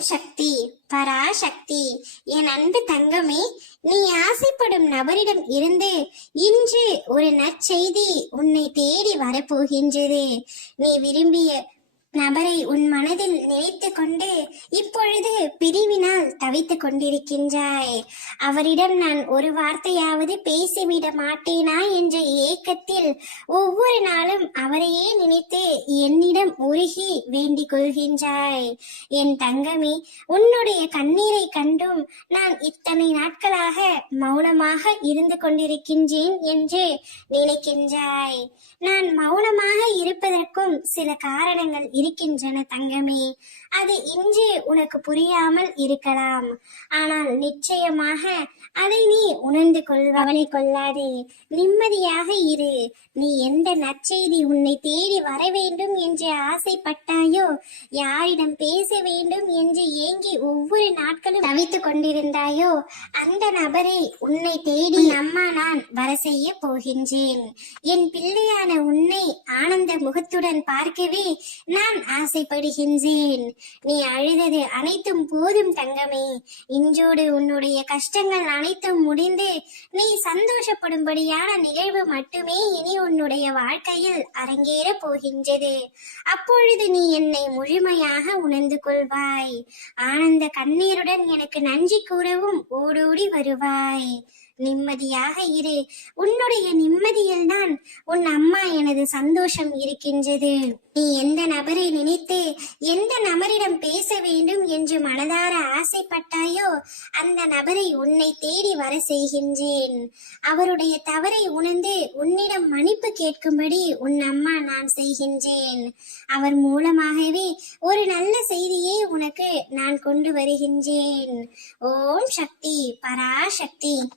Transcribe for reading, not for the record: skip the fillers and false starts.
சக்தி, பராசக்தி. என் அன்பு தங்கமே, நீ ஆசைப்படும் நபரிடம் இருந்து இன்று ஒரு நற்செய்தி உன்னை தேடி வரப்போகின்றது. நீ விரும்பிய நபரை உன் மனதில் நினைத்து கொண்டு இப்பொழுது பிரிவினால் தவித்துக் கொண்டிருக்கின்றாய். அவரிடம் நான் ஒரு வார்த்தையாவது பேசிவிட மாட்டேனா என்ற ஏக்கத்தில் ஒவ்வொரு நாளும் அவரையே நினைத்து என்னிடம் உருகி வேண்டிக் கொள்கின்றாய். என் தங்கமே, உன்னுடைய கண்ணீரை கண்டும் நான் இத்தனை நாட்களாக மௌனமாக இருந்து கொண்டிருக்கின்றேன் என்று நினைக்கின்றாய். நான் மௌனமாக இருப்பதற்கும் சில காரணங்கள் இருக்கின்றன தங்கமே. அது இன்று உனக்கு புரியாமல் இருக்கலாம். ஆனால் நிச்சயமாக அதை நீ உணர்ந்து கவலை கொள்ளாதே. நிம்மதியாக இரு. நீ எந்த நற்செய்தி உன்னை தேடி வர வேண்டும் என்று ஆசைப்பட்டாயோ, யாரிடம் பேச வேண்டும் என்று ஏங்கி ஒவ்வொரு நாட்களும் தவித்துக் கொண்டிருந்தாயோ, அந்த நபரை உன்னை தேடி அம்மா நான் வர செய்ய போகின்றேன். என் பிள்ளையான உன்னை ஆனந்த முகத்துடன் பார்க்கவே நான் ஆசைப்படுகின்றேன். நீ அழுதது அனைத்தும் போதும் தங்கமே. இன்றோடு உன்னுடைய கஷ்டங்கள் அனைத்தும் முடிந்து நீ சந்தோஷப்படும்படியான நிகழ்வு மட்டுமே இனி உன்னுடைய வாழ்க்கையில் அரங்கேற போகின்றது. அப்பொழுது நீ என்னை முழுமையாக உணர்ந்து கொள்வாய். ஆனந்த கண்ணீருடன் எனக்கு நன்றி கூறவும் ஓடோடி வருவாய். நிம்மதியாக இரு. உன்னுடைய நிம்மதியில் தான் உன் அம்மா எனது சந்தோஷம் இருக்கின்றது. நீ எந்த நபரை நினைத்து எந்த நபரிடம் பேச வேண்டும் என்று மனதார ஆசைப்பட்டாயோ, அந்த நபரை உன்னை தேடி வர செய்கின்றேன். அவருடைய தவறை உணர்ந்து உன்னிடம் மன்னிப்பு கேட்கும்படி உன் அம்மா நான் செய்கின்றேன். அவர் மூலமாகவே ஒரு நல்ல செய்தியை உனக்கு நான் கொண்டு வருகின்றேன். ஓம் சக்தி, பராசக்தி.